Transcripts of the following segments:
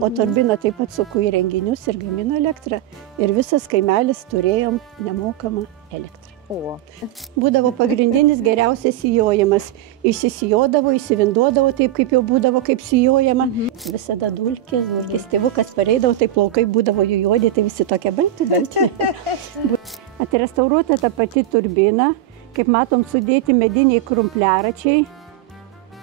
o turbina taip pat suko įrenginius ir gamino elektrą. Ir visas kaimelis turėjom nemokamą elektrą. O. Būdavo pagrindinis geriausias sijojimas. Įsisijodavo, įsivinduodavo taip, kaip jau būdavo, kaip sijojama. Visada dulkės. Tėvukas pareidavo, tai plaukai būdavo jų juodi, tai visi tokie balti. Atrestauruota ta pati turbina. Kaip matom, sudėti mediniai krumpliaračiai.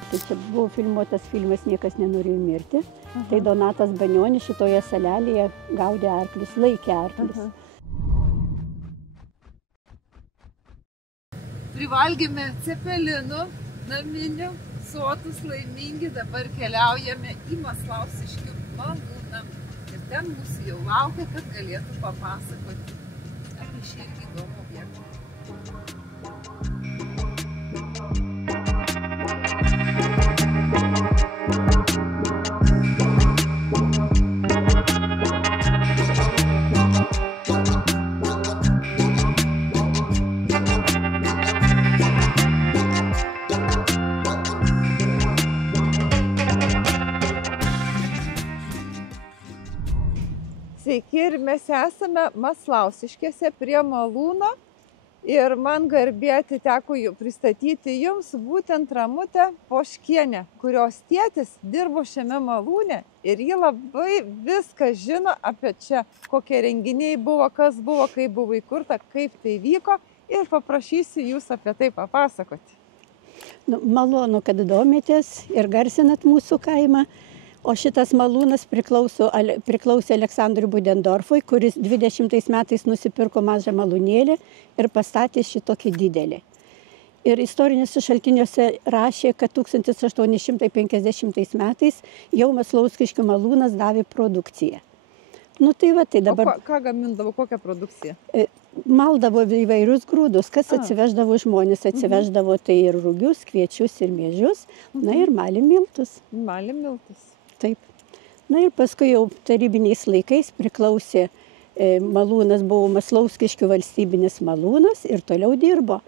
Tai čia buvo filmuotas filmas Niekas nenorėjo mirti. Tai Donatas Banionis šitoje salelėje gaudė arklius, laikė arklius. Privalgėme cepelinų naminių, sotus, laimingi, dabar keliaujame į Maslauskiškių malūną. Ir ten mūsų jau laukia, kad galėtų papasakoti apie šį irgi įdomų objektą. Sveiki, ir mes esame Maslauskiškėse prie malūno ir man garbė atiteko pristatyti jums būtent Ramutę Poškienę, kurios tėtis dirbo šiame malūne ir ji labai viską žino apie čia, kokie renginiai buvo, kas buvo, kaip buvo įkurta, kaip tai vyko ir paprašysiu jūs apie tai papasakoti. Malonu, kad domitės ir garsinat mūsų kaimą. O šitas malūnas priklausė Aleksandrui Budendorfui, kuris 20 metais nusipirko mažą malūnėlį ir pastatė šitokį didelį. Ir istoriniuose šaltiniuose rašė, kad 1850 metais jau Maslauskiškių malūnas davė produkciją. Tai dabar... O ką gamindavo, kokią produkciją? Maldavo įvairius grūdus, kas atsiveždavo žmonės. Atsiveždavo tai ir rugius, kviečius ir miežius, ir malė miltus. Malė miltus. Taip. Ir paskui jau tarybiniais laikais priklausė malūnas, buvo Maslauskiškių valstybinis malūnas ir toliau dirbo.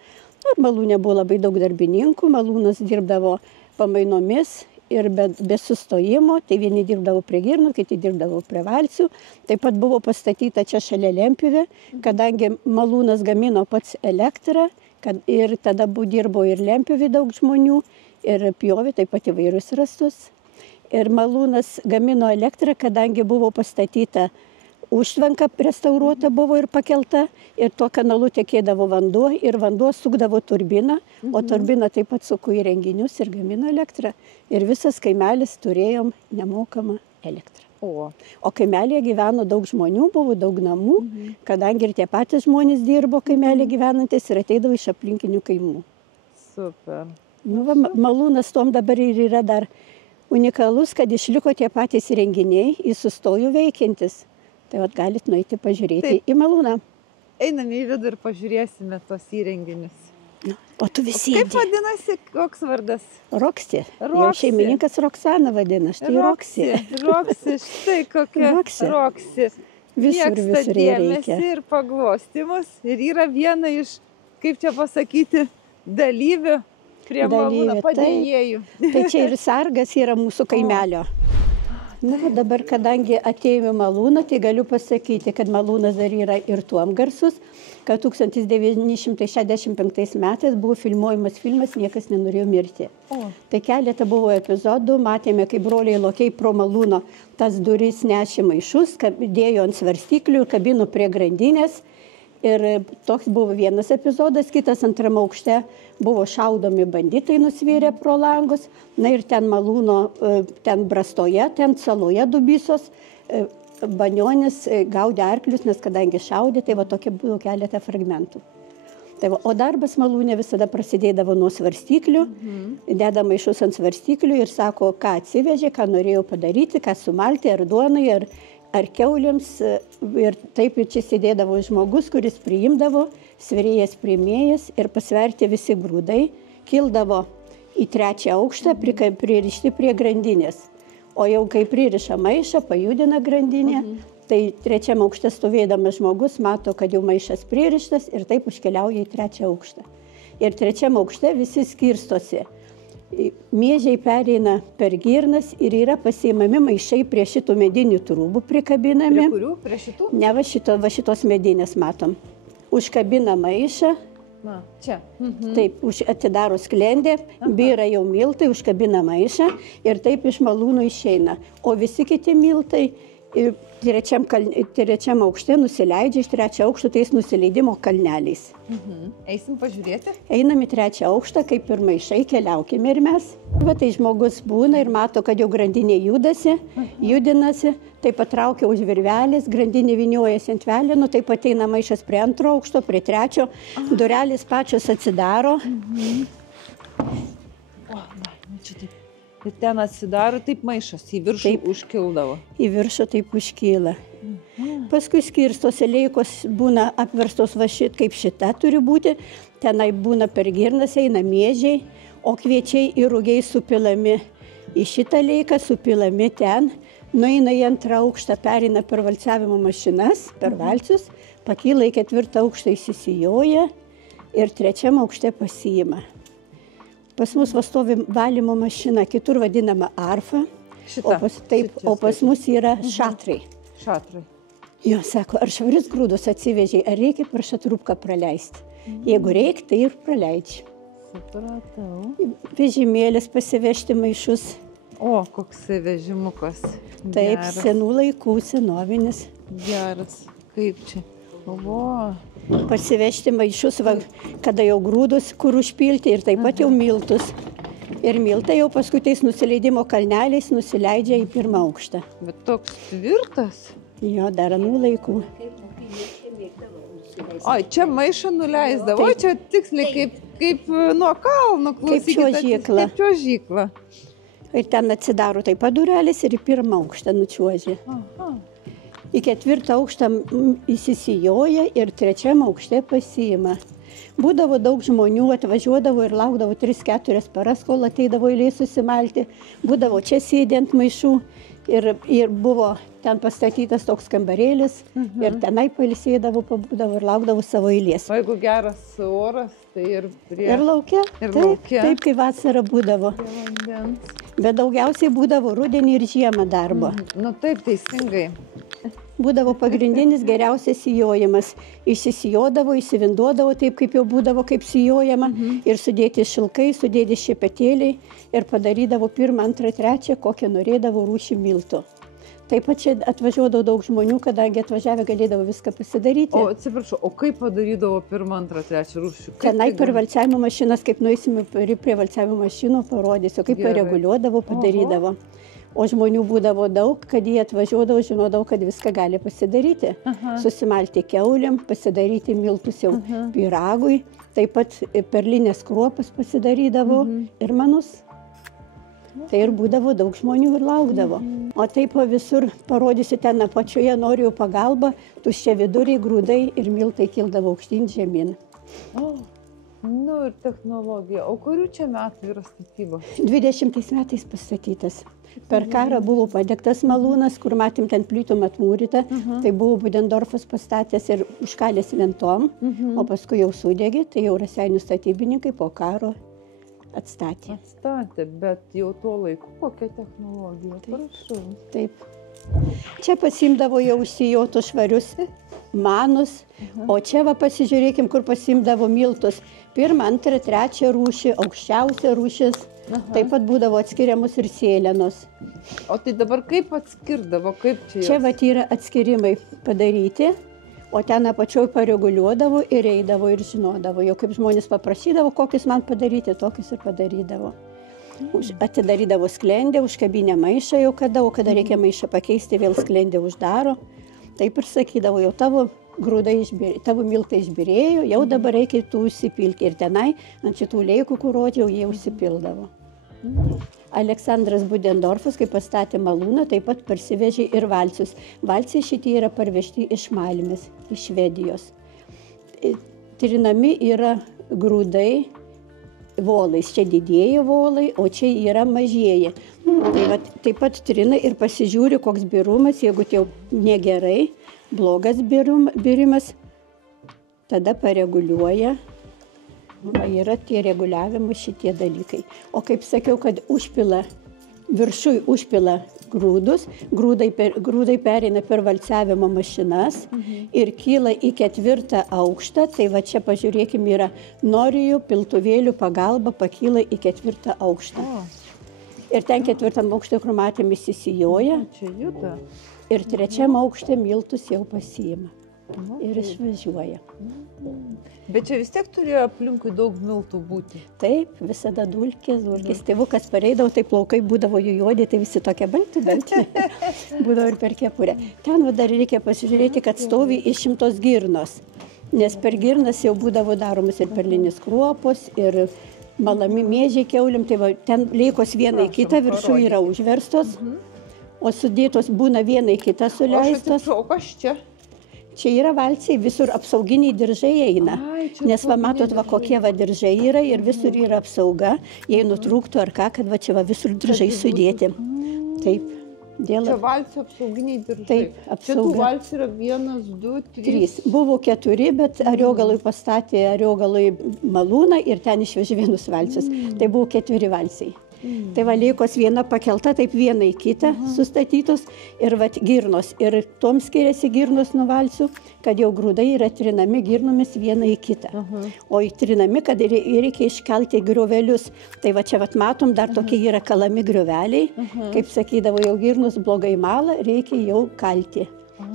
Ir malūne buvo labai daug darbininkų, malūnas dirbdavo pamainomis ir be sustojimo, tai vieni dirbdavo prie girnų, kiti dirbdavo prie valsių. Taip pat buvo pastatyta čia šalia lentpjūvė, kadangi malūnas gamino pats elektrą ir tada dirbo ir lentpjūvė daug žmonių ir pjovė taip pat įvairius rąstus. Ir malūnas gamino elektrą, kadangi buvo pastatyta užtvanka, restauruota buvo ir pakelta, ir tuo kanalu tekėdavo vanduo, ir vanduo sukdavo turbiną, o turbina taip pat suko įrenginius ir gamino elektrą. Ir visas kaimelis turėjom nemokamą elektrą. O kaimelėje gyveno daug žmonių, buvo daug namų, kadangi ir tie patys žmonės dirbo kaimelėje gyvenantis ir ateidavo iš aplinkinių kaimų. Super. Malūnas tom dabar ir yra dar unikalus, kad išliko tie patys įrenginiai, jis sustojo veikiantis. Tai galit nueiti pažiūrėti į malūną. Einame į vidų ir pažiūrėsime tos įrenginius. O tu visi. Kaip vadinasi, koks vardas? Roksė. Jau šeimininkas Roksana vadina, štai Roksė. Roksė, štai kokia Roksė. Mėgsta dėmesį ir paglostymus ir yra viena iš, kaip čia pasakyti, dalyvių prie malūno padėjėjų. Tai čia ir sargas yra mūsų kaimelio. Dabar, kadangi atėjome malūną, tai galiu pasakyti, kad malūnas dar yra ir tuom garsus, kad 1965 metais buvo filmuojamas filmas Niekas nenorėjo mirti. Tai keletą buvo epizodų, matėme, kaip broliai lokiai pro malūno tas duris nešė maišus, dėjo ant svarstyklių ir kabino prie grandinės. Ir toks buvo vienas epizodas, kitas antram aukšte buvo šaudomi banditai nusvėrę pro langus. Ir ten malūno, ten brastoje, ten saloje Dubysos, Banionis gaudė arklius, nes kadangi šaudė, tai tokie buvo keletą fragmentų. O darbas malūne visada prasidėdavo nuo svarstyklių, deda maišus ant svarstyklių ir sako, ką atsivežė, ką norėjo padaryti, ką sumalti, ar duonai, ar kiaulėms. Ir taip čia sėdėdavo žmogus, kuris priimdavo, svėrėjas priėmėjas ir pasverti visi grūdai, kildavo į 3. aukštą, pririšti prie grandinės. O jau kai pririša maišą, pajudina grandinę, tai 3. aukšte stovėdamas žmogus mato, kad jau maišas pririštas ir taip užkeliauja į 3. aukštą. Ir 3. aukšte visi skirstosi. Miežiai pereina per girnas ir yra pasiimami maišai prie šitų medinių trūbų prikabinami. Prie kurių? Prie šitų? Ne, va šitos medinės matom. Užkabina maišą. Na, čia. Taip, atidaro sklendę, byra jau miltai, užkabina maišą ir taip iš malūnų išeina. O visi kiti miltai trečiam aukšte nusileidžia iš trečio aukšto tais nusileidimo kalneliais. Eisim pažiūrėti? Einam į trečią aukštą, kaip ir maišai, keliaukime ir mes. Va tai žmogus būna ir mato, kad jau grandinė judinasi, tai patraukia už virvelės, grandinė vyniojasi ant velėnų, taip ateina maišas prie antro aukšto, prie trečio, durelės pačios atsidaro. Čia taip. Ir ten atsidaro, taip maišas į viršų užkildavo. Į viršų taip užkyla. Paskui skirstos eleikos būna apverstos va kaip šita turi būti. Tenai būna per girnas, eina miežiai, o kviečiai ir rugiai supilami į šitą leiką, supilami ten. Nueina į antrą aukštą, pereina per valciavimo mašinas, per valcius, pakyla į ketvirtą aukštą, įsisijoja ir trečiam aukšte pasiima. Pas mus stovi valymo mašina, kitur vadinama arfa, o pas mus yra šatrai. Šatrai. Jo, sako, ar švaris grūdus atsivežiai, ar reikia per šatrupką praleisti? Jeigu reikia, tai ir praleidži. Supratau. Vežimėlis pasivežti maišus. O, koks vežimukas. Taip, senų laikų, senovinis. Geras. Kaip čia? O. Pasivežti maišus, kada jau grūdus, kur užpilti ir taip pat jau miltus. Ir miltai jau paskui tais nusileidimo kalneliais nusileidžia į pirmą aukštą. Bet toks tvirtas. Jo, dar anų laikų. O, čia maišą nuleisdavo. O, čia tiksliai kaip nuo kalno, klausykite. Kaip čiuožykla. Ir ten atsidaro taip pat durelės ir į pirmą aukštą nučiuožia. Į ketvirtą aukštą įsisijoja ir trečiam aukšte pasiima. Būdavo daug žmonių, atvažiuodavo ir laukdavo 3-4 paras, kol ateidavo eilė susimalti. Būdavo čia sėdė ant maišų ir buvo ten pastatytas toks kambarėlis ir tenai pailsėdavo, pabūdavo ir laukdavo savo eilės. O jeigu geras oras, tai ir prie... Ir lauke. Taip, kai vasara būdavo. Bet daugiausiai būdavo rudenį ir žiemą darbo. Nu taip, teisingai. Būdavo pagrindinis geriausias sijojimas. Išsisijodavo, įsivinduodavo taip, kaip jau būdavo, kaip sijojama. Ir sudėti šilkai, sudėti šepetėliai ir padarydavo 1, 2, 3, kokią norėdavo rūšį miltų. Taip pat čia atvažiuodavo daug žmonių, kadangi atvažiavę galėdavo viską pasidaryti. O, atsiprašau, o kaip padarydavo 1, 2, 3 rūšių? Tenai per valciavimo mašinas, kaip nueisime prie valciavimo mašinų, parodysiu, kaip pareguliuodavo, padarydavo. O žmonių būdavo daug, kad jie atvažiuodavo, žinodavo, kad viską gali pasidaryti. Susimalti kiaulėm, pasidaryti miltus jau pyragui, taip pat perlinės kruopas pasidarydavo ir manus. Tai ir būdavo daug žmonių ir laukdavo. O taip visur parodysiu ten apačioje, noriu pagalbą, tuščia viduriai, grūdai ir miltai kildavo aukštyn žemyn. Nu ir technologija. O kurių čia metų yra statyba? 20 metais pastatytas. Per karą buvo padegtas malūnas, kur matėm ten plytom atmūryta. Tai buvo Budendorfas pastatęs ir užkalęs lentom, o paskui jau sudegė, tai jau Raseinių statybininkai po karo atstatė. Atstatė, bet jau tuo laiku kokia technologija? Prašau. Taip. Čia pasimdavo jau užsijotus švarius manus, o čia va pasižiūrėkim, kur pasimdavo miltus. 1, 2, 3 rūšį, aukščiausia rūšis. Taip pat būdavo atskiriamus ir sėlenos. O tai dabar kaip atskirdavo, kaip čia? Čia va yra atskirimai padaryti, o ten apačioj pareguliuodavo ir eidavo ir žinodavo. Jau kaip žmonės paprašydavo, kokius man padaryti, tokius ir padarydavo. Atidarydavo sklendę, užkabinę maišą jau kada, o kada reikia maišą pakeisti, vėl sklendę uždaro. Taip ir sakydavo, jau tavo grūdai išbirėjo, tavo miltai išbirėjo, jau dabar reikia tų užsipilti. Ir tenai ant šitų leikų, kur rodžiau, jie užsipildavo. Aleksandras Budendorfas, kai pastatė malūną, taip pat parsivežė ir valcius. Valciai šitie yra parvežti iš Malmės, iš Švedijos. Trinami yra grūdai volais. Čia didieji volai, o čia yra mažieji. Tai va, taip pat trina ir pasižiūri, koks birumas, jeigu tai jau negerai, blogas birimas, tada pareguliuoja Va, yra tie reguliavimai šitie dalykai. O kaip sakiau, kad viršui užpila grūdus, grūdai pereina per valciavimo mašinas ir kyla į 4 aukštą. Tai va čia pažiūrėkime, yra norijų piltuvėlių pagalba pakyla į 4 aukštą. Ir ten 4 aukšte, kur matėm, įsisijoja. Čia juda. Ir 3 aukšte miltus jau pasiima. Ir išvažiuoja. Bet čia vis tiek turėjo aplinkui daug miltų būti. Taip, visada dulkės. Tėvukas pareidavo, tai plaukai būdavo jų juodi, tai visi tokie balti. Būdavo ir per kepurę. Ten dar reikia pasižiūrėti, kad stovi išimtos girnos. Nes per girnas jau būdavo daromas ir perlinis kruopos, ir malami miežiai kiauliam. Tai va, ten leikos viena į kitą, viršų yra užverstos, o sudėtos būna viena į kitą suleistos. O kas čia? Čia yra valciai, visur apsauginiai diržai eina. Nes va matot, va kokie va diržai yra ir visur yra apsauga. Jei nutrūktų ar ką, kad va čia va visur diržai sudėti. Taip. Čia valcių apsauginiai diržai. Taip, apsauga. Čia tų valcių yra 1, 2, 3. Buvo 4, bet Ariogalui pastatė Ariogalui malūną ir ten išvežė vienus valcius. Tai buvo 4 valsiai. Tai va leikos viena pakelta, taip viena į kitą sustatytos ir va girnos. Ir tom skiriasi girnos nuo valsių, kad jau grūdai yra trinami girnomis viena į kitą. O įtrinami, kad reikia iškelti griovelius. Tai va čia va matom, dar tokie yra kalami grioveliai. Kaip sakydavo, jau girnus blogai mala, reikia jau kalti.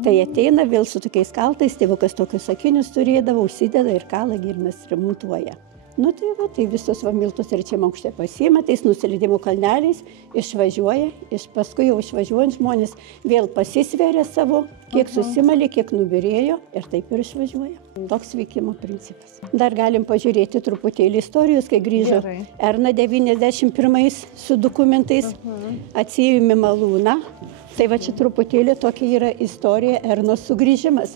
Tai ateina vėl su tokiais kaltais, tėvukas tokius sakinius turėdavo, užsideda ir kala girnas remontuoja. Nu tai va, tai visus va miltus ir čia aukšte pasiima, tais nusileidimo kalneliais išvažiuoja, paskui jau išvažiuojant žmonės vėl pasisveria savo, kiek susimalė, kiek nubirėjo ir taip ir išvažiuoja. Toks veikimo principas. Dar galim pažiūrėti truputėlį istorijos, kai grįžo Erna 91 su dokumentais, atsiėmė malūną. Tai va čia truputėlį tokia yra istorija Ernos sugrįžimas.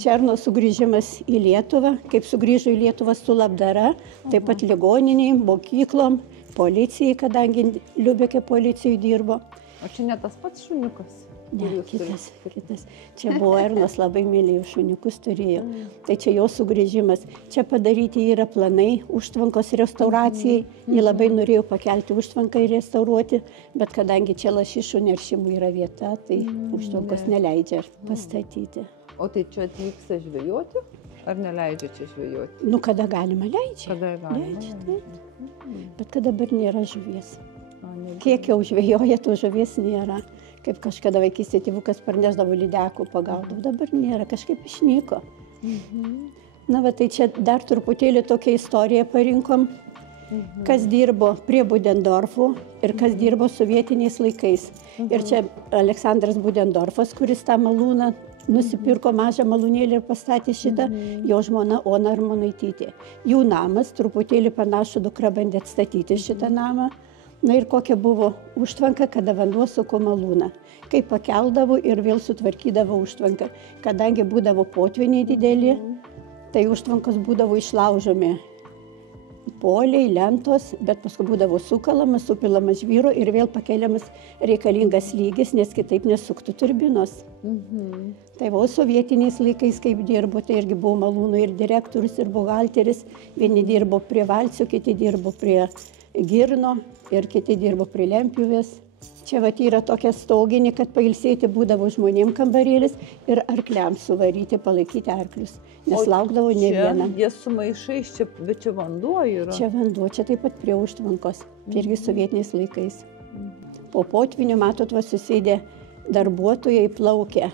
Čia Ernos sugrįžimas į Lietuvą, kaip sugrįžo į Lietuvą su labdara, taip pat ligoniniai, mokyklom, policijai, kadangi Liubekė policijai dirbo. O čia ne tas pats šuniukas? Ne, kitas. Čia buvo Ernos, labai mylėjo šuniukus turėjo. Tai čia jo sugrįžimas. Čia padaryti yra planai užtvankos restauracijai. Jį labai norėjo pakelti užtvanką ir restauruoti, bet kadangi čia lašišų neršimų yra vieta, tai užtvankos neleidžia pastatyti. O tai čia atvyksta žvejoti? Ar neleidžia čia žvejoti? Nu, kada galima, leidžia. Kada galima? Leidžia, taip. Bet kad dabar nėra žuvies. Kiek jau žvejoja, to žuvies nėra. Kaip kažkada vaikystėje tėvukas parnešdavo lydekų, pagaudavo, dabar nėra, kažkaip išnyko. Na, va, tai čia dar truputėlį tokią istoriją parinkom, kas dirbo prie Budendorfų ir kas dirbo sovietiniais laikais. Ir čia Aleksandras Budendorfas, kuris tą malūną nusipirko mažą malūnėlį ir pastatė šitą, jo žmona Ona Armonaitytė. Jų namas, truputėlį panašu, dukra bandė atstatyti šitą namą. Na ir kokia buvo užtvanka, kada vanduo suko malūną. Kai pakeldavo ir vėl sutvarkydavo užtvanką. Kadangi būdavo potviniai dideli, tai užtvankos būdavo išlaužomi poliai, lentos, bet paskui būdavo sukalamas, supilamas žvyro ir vėl pakeliamas reikalingas lygis, nes kitaip nesuktų turbinos. Tai va, sovietiniais laikais kaip dirbo, tai irgi buvo malūnų ir direktorius, ir buhalteris. Vieni dirbo prie valcių, kiti dirbo prie girno ir kiti dirbo prie lempjuvės. Čia vat yra tokia stoginė, kad pailsėti būdavo žmonėm kambarėlis ir arkliams suvaryti, palaikyti arklius, nes laukdavo ne vieną. Jie su maišais, bet čia vanduo yra? Čia vanduo, čia taip pat prie užtvankos, irgi sovietiniais laikais. Po potvinių, matot, va susėdė darbuotojai plaukė.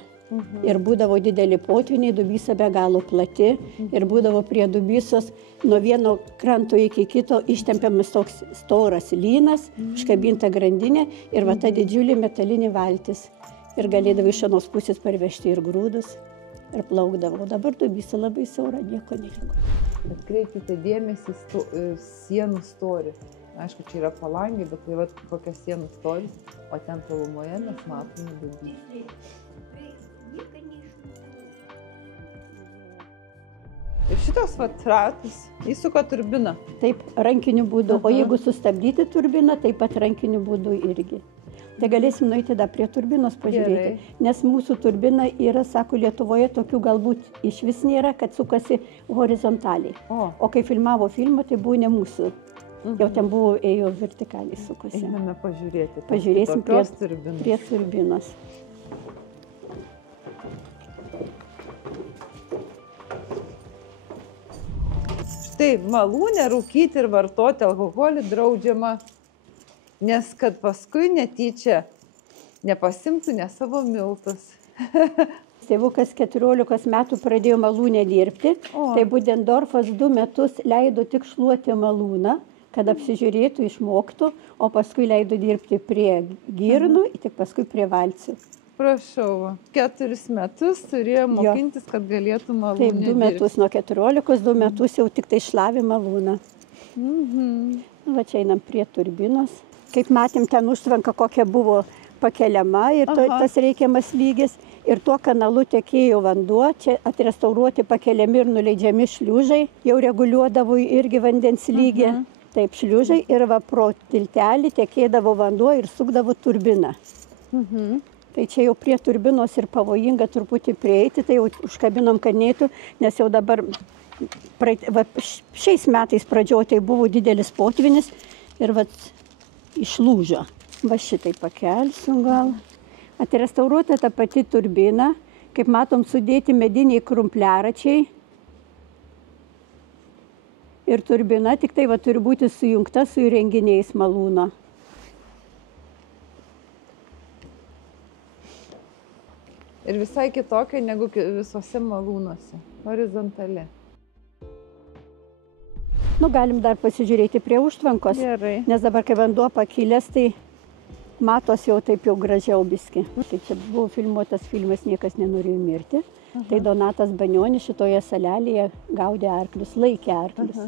Ir būdavo dideli potviniai, Dubysa be galo plati ir būdavo prie Dubysos nuo vieno kranto iki kito ištempiamas toks storas lynas, užkabinta grandinė ir va ta didžiulė metalinė valtis. Ir galėdavo iš vienos pusės parvežti ir grūdus ir plaukdavo. Dabar Dubysa labai siaura, nieko neliko. Atkreipkite dėmesį sienų storį. Aišku, čia yra palangė, bet tai va kokia sienų storis, o ten tolumoje mes matome Dubysą. Ir šitas ratas įsuka turbiną. Taip, rankiniu būdu. O jeigu sustabdyti turbiną, taip pat rankiniu būdu irgi. Tai galėsim nueiti dar prie turbinos pažiūrėti. Nes mūsų turbina yra, sako, Lietuvoje tokių galbūt iš vis nėra, kad sukasi horizontaliai. O kai filmavo filmą, tai buvo ne mūsų. Jau ten buvo, ėjo vertikaliai sukosi. Einame pažiūrėti. Pažiūrėsim prie turbinos. Štai malūne rūkyti ir vartoti alkoholį draudžiama, nes kad paskui netyčia nepasimtų ne savo miltus. Tėvukas 14 metų pradėjo malūnę dirbti, tai Budendorfas 2 metus leido tik šluoti malūną, kad apsižiūrėtų, išmoktų, o paskui leido dirbti prie girnų, tik paskui prie valcių. Prašau, 4 metus turėjo mokintis, kad galėtų malūnę dirbti. Taip, 2 metus, nuo 14, 2 metus jau tik tai šlavė malūną. Va čia einam prie turbinos. Kaip matėm, ten užtvanka kokia buvo pakeliama ir tas reikiamas lygis. Ir tuo kanalu tekėjo vanduo, čia atrestauruoti pakeliami ir nuleidžiami šliužai, jau reguliuodavo irgi vandens lygį. Taip, šliužai ir va pro tiltelį tekėdavo vanduo ir sukdavo turbiną. Tai čia jau prie turbinos ir pavojinga truputį prieiti, tai jau užkabinom, kad neitų, nes jau dabar šiais metais pradžioje tai buvo didelis potvinis ir va išlūžo. Va šitai pakelsiu gal. Atrestauruota ta pati turbina, kaip matom, sudėti mediniai krumpliaračiai. Ir turbina tik tai va turi būti sujungta su įrenginiais malūno. Ir visai kitokia negu visose malūnuose, horizontali. Nu, galim dar pasižiūrėti prie užtvankos, nes dabar, kai vanduo pakilęs, tai matos jau taip jau gražiau biski. Tai čia buvo filmuotas filmas Niekas nenorėjo mirti. Tai Donatas Banionis šitoje salelėje gaudė arklius, laikė arklius,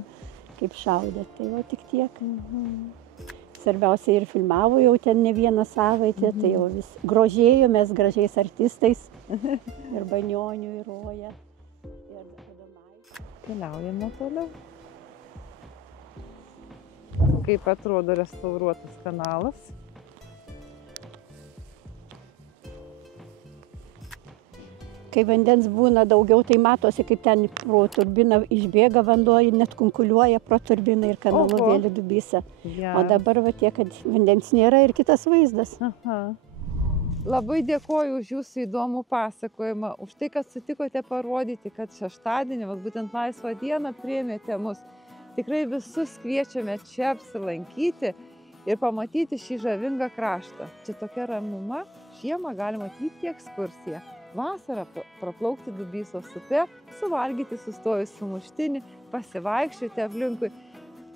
kaip šaudė. Tai jau tik tiek. Svarbiausia ir filmavo jau ten ne vieną savaitę, tai jau vis grožėjomės gražiais artistais. Ir Banioniu, ir Roja. Keliaujame toliau. Kaip atrodo restauruotas kanalas. Kai vandens būna daugiau, tai matosi, kaip ten pro turbiną išbėga vanduo, net kunkuliuoja pro turbiną ir kanalu vėl dubysa. O dabar va tiek, kad vandens nėra ir kitas vaizdas. Labai dėkoju už jūsų įdomų pasakojimą, už tai, kad sutikote parodyti, kad šeštadienį, būtent laisvą dieną, priėmėte mus. Tikrai visus kviečiame čia apsilankyti ir pamatyti šį žavingą kraštą. Čia tokia ramuma, žiemą galima atvykti į ekskursiją. Vasarą praplaukti Dubysos upe, suvalgyti sustojus sumuštinį, pasivaikščioti aplinkui.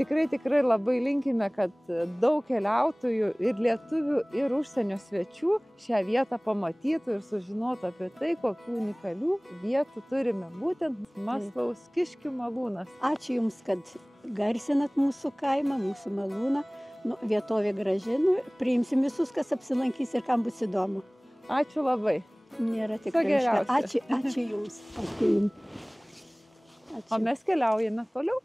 Tikrai labai linkime, kad daug keliautojų ir lietuvių, ir užsienio svečių šią vietą pamatytų ir sužinotų apie tai, kokių unikalių vietų turime, būtent Maslaus Kiškių malūnas. Ačiū Jums, kad garsinat mūsų kaimą, mūsų malūną. Vietovė graži, priimsim visus, kas apsilankys ir kam bus įdomu. Ačiū labai. Nėra tikrai. Ačiū Jums. O mes keliaujame toliau.